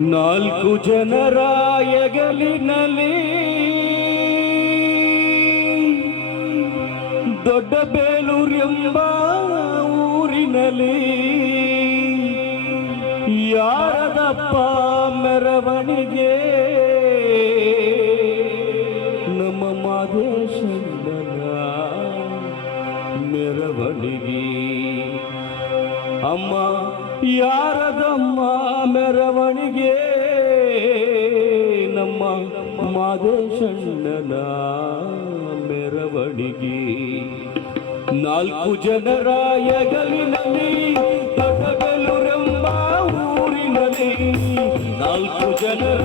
ನಾಲ್ಕು ಜನರ ಎಗಲಿನಲ್ಲಿ ದೊಡ್ಡಬೇಲೂರೆಂಬ ಊರಿನಲ್ಲಿ ಯಾರದಪ್ಪ ಮೆರವಣಿಗೆ ನಮ್ಮ ಮಾದೇಶಣ್ಣನ ಮೆರವಣಿಗೆ ಅಮ್ಮ ಯಾರದಮ್ಮ ಮೆರವಣಿಗೆ ನಮ್ಮ ಮಾದೇಶಣ್ಣನ ಮೆರವಣಿಗೆ ನಾಲ್ಕು ಜನರ ಎಗಲಿನಲ್ಲಿ ದೊಡ್ಡಬೇಲೂರೆಂಬ ಊರಿನಲ್ಲಿ ನಾಲ್ಕು ಜನರ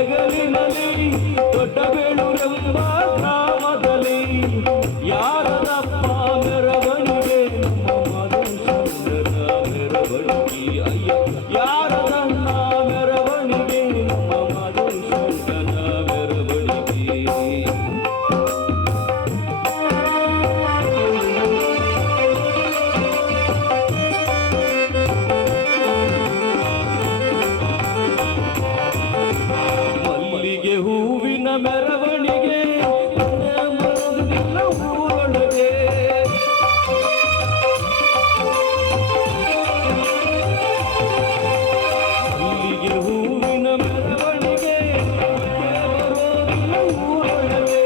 ಎಗಲಿನಲ್ಲಿ ದೊಡ್ಡಬೇಲೂರೆಂಬ ಗ್ರಾಮದಲ್ಲಿ ಯಾರದಪ್ಪ ಮೆರವಣಿಗೆ ನಮ್ಮ ಮಾದೇಶಣ್ಣನ ಮೆರವಣಿಗೆ ಅಯ್ಯ ಯಾರದನ್ನ ಮೆರವಣಿಗೆ ನಮ್ಮ ಮಾದೇಶಣ್ಣನ ಮೆರವಣಿಗೆ ಮಲ್ಲಿಗೆ ಹೂವಿನ ಮೆರವಣಿಗೆ ಊರೊಳಗೆ ಮಲ್ಲಿಗೆ ಹೂವಿನ ಮೆರವಣಿಗೆ ಊರೊಳಗೆ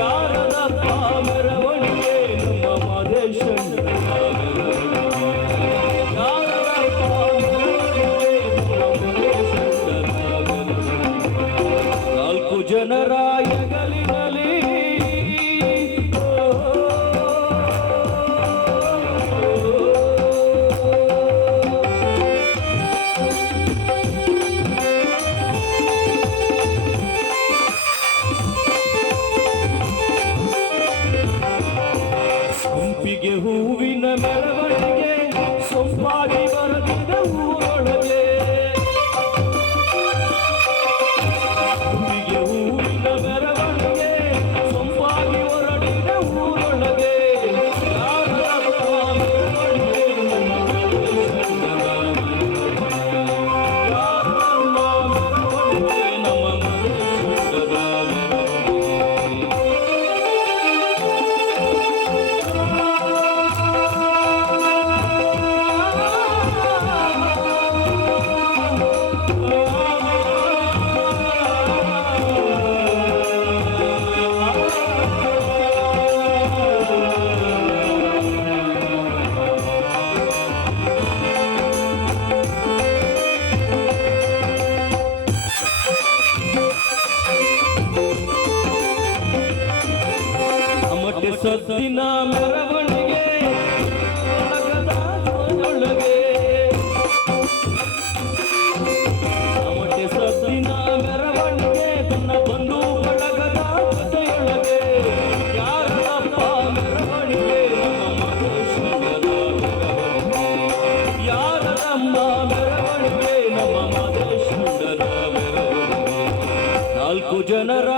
ಯಾರದಪ್ಪ ಮೆರವಣಿಗೆ ನಮ್ಮ ಮಾದೇಶಣ್ಣನ ಮೆರವಣಿಗೆ ಯಾರದಪ್ಪ ಮೆರವಣಿಗೆ ನಮ್ಮ ಮಾದೇಶಣ್ಣನ ಮೆರವಣಿಗೆ ನಾಲ್ಕು ಜನರ ಎಗಲಿನಲ್ಲಿ ಸಂಪಿಗೆ ಹೂವಿನ ಮೆರವಣಿಗೆ ಸೊಂಪಾಗಿ ಬರದಿದ ಊರೊಳಗೆ ಸಂಪಿಗೆ ಹೂವಿನ ಮೆರವಣಿಗೆ ಸೊಂಪಾಗಿ ಹೊರಡಿದ ಊರೊಳಗೆ ಯಾರದಪ್ಪ ಮೆರವಣಿಗೆ ನಮ್ಮ ಮಾದೇಶಣ್ಣನ ಯಾರದಮ್ಮ ಮೆರವಣಿಗೆ ನಮ್ಮ ಮಾದೇಶಣ್ಣನ ಅಮಟೆ ಸದ್ದಿನ ಮೆರವಣಿಗೆ ಒಳಗದ ಜೋಳೊಳಗೆ ಅಮಟೆ ಸದ್ದಿನ ಮೆರವಣಿಗೆ ತನ್ನ ಬಂಧು ಬಳಗದ ಜೊತೆಯೊಳಗೆ ಯಾರದಪ್ಪ ಮೆರವಣಿಗೆ ನಮ್ಮ ಮಾದೇಶಣ್ಣನ ಮೆರವಣಿಗೆ ಯಾರದಮ್ಮ ಮೆರವಣಿಗೆ ನಮ್ಮ ಮಾದೇಶಣ್ಣನ ಮೆರವಣಿಗೆ ನಾಲ್ಕು ಜನರ